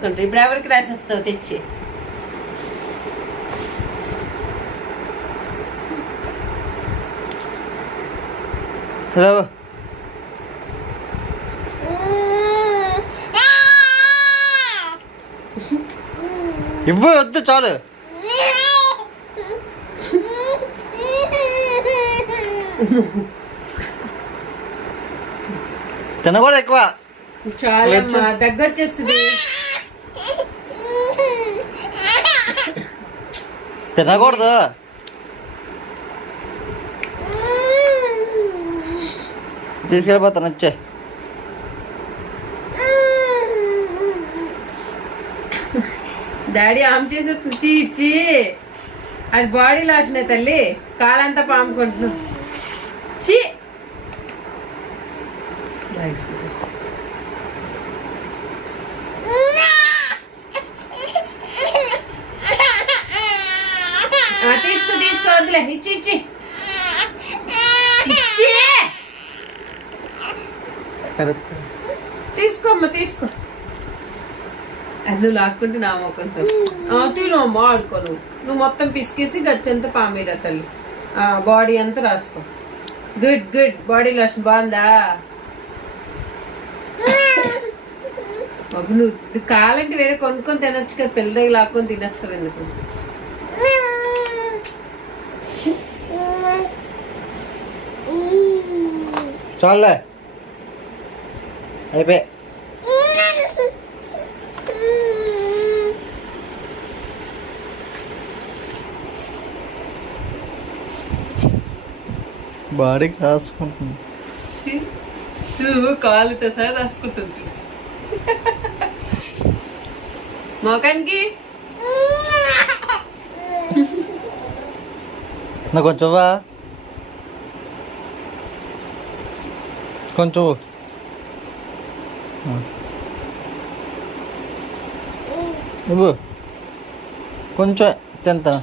రాసేసుకుంటారు. ఇప్పుడు ఎవరికి రాసేస్తావు తెచ్చి? ఇవ్వు, వద్దు, చాలు. తినకూడదు ఎక్కువ. చాలా దగ్గొచ్చేస్తుంది. తినకూడదు. తీసుకెళ్ళిపోతాను, వచ్చే. డాడీ ఆమె చేసే చీ ఇచ్చి అది బాడీ లోషన్ తల్లి, కాలంతా పాముకుంటున్నాం. చీ తీసుకోవద్దులే, ఇచ్చి ఇచ్చి తీసుకోమ్మా, తీసుకో. అది నువ్వు లాక్కుంటే నా మొక్కం తినమ్మ, ఆడుకో. నువ్వు మొత్తం పిసికేసి గచ్చంతా పామీరా తల్లి. బాడీ అంతా రాసుకో. Good good. బాడీ లోషన్ బాగుందా? బాబు నువ్వు కాలంటే వేరే కొనుక్కొని తినొచ్చు కదా, పిల్ల దగ్గర లాక్కొని తినేస్తావు ఎందుకు? చాలే, అయిపోయి. బాడీకి రాసుకుంటుంది. కాలుతో సార్ రాసుకుంటుంది మొఖానికి. నాకు కొంచెం కొంచెం ఇవ్వు, కొంచెం తింటాను.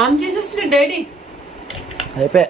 ఆన్ చేసేసిన డాడీ. అయిపోయి.